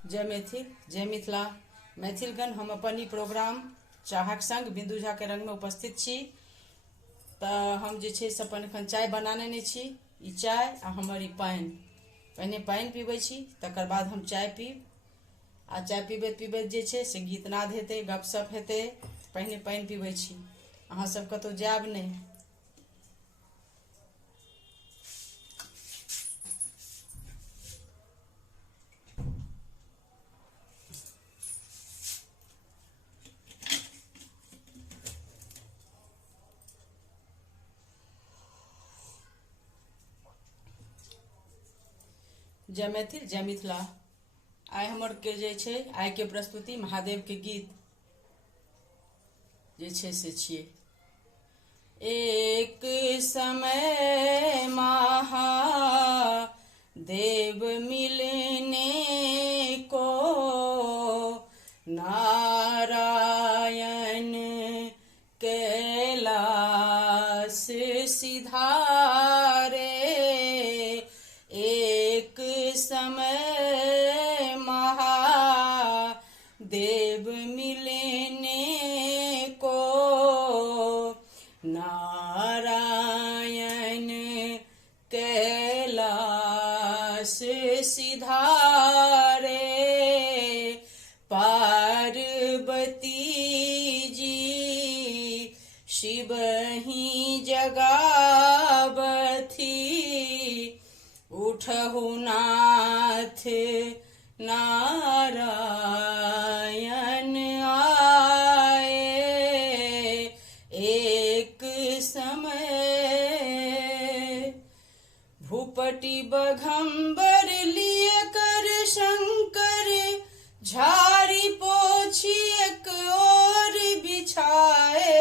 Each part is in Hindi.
जय मैथिल जय मिथिला। मैथिलगण हम अपन ई प्रोग्राम चाहक संग बिंदु झा के रंग में उपस्थित छी। हम जे छै से अपन एखन चाय बनाने नहीं छी। ई चाय आ हमर ई पानि, पहिने पानि पीबै छी, तकर बाद हम चाय पीब। आ चाय पीबैत पीबैत जे छै से गीतनाद हेतै, गपशप हेतै। पहिने पानि पीबै छी। अहाँ सब कतौ जायब नहीं। जय मैथिल जय मिथिला। आइ हमर के जे छै आइ के प्रस्तुति महादेव के गीत जे छै से छियै। एक समय महादेव मिलने को नारायण कैलाश सिधारे। एक समय महादेव मिलने को नारायण कैलाश सिधारे। पार्वती जी शिव ही जगावथी, उठहु नाथ नारायण आए। एक समय भूपति बघम्बर लिए कर शंकर, झारी पोछी एक ओर बिछाए।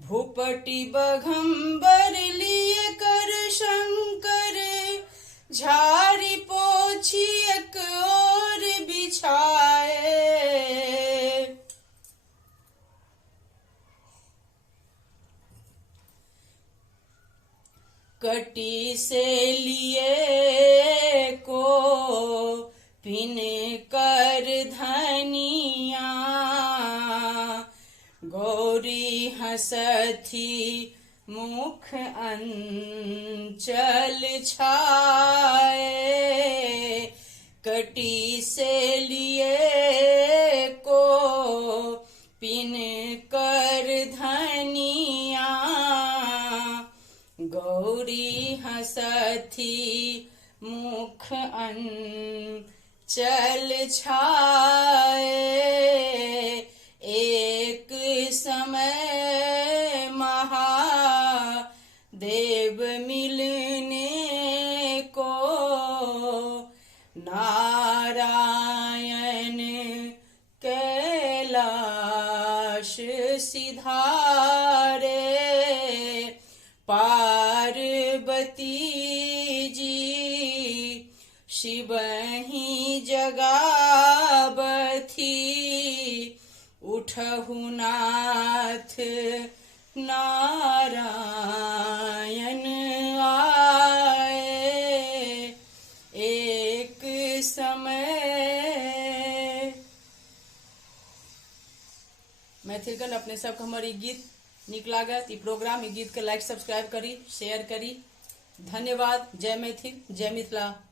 भूपति बघम्बर लिए कर शंकर, झारी पोछी एक ओर बिछाए। कटी से लिए को पिन कर धनिया, गौरी हंसथी मुख अंचल छाए। कटी से लिए को पिन कर धनिया, गौरी हंसथी मुख अंचल छाए। एक समय महादेव मिलने को नारायण कैलाश सिधारे। पार्वती जी शिव ही जगावथी, उठहु नाथ नारायण आए। एक समय मैथिलगण अपने सब हमर ई गीत नीक लागत। ई प्रोग्राम, ई गीत के लाइक सब्सक्राइब करी, शेयर करी। धन्यवाद। जय मैथिल जय मिथिला।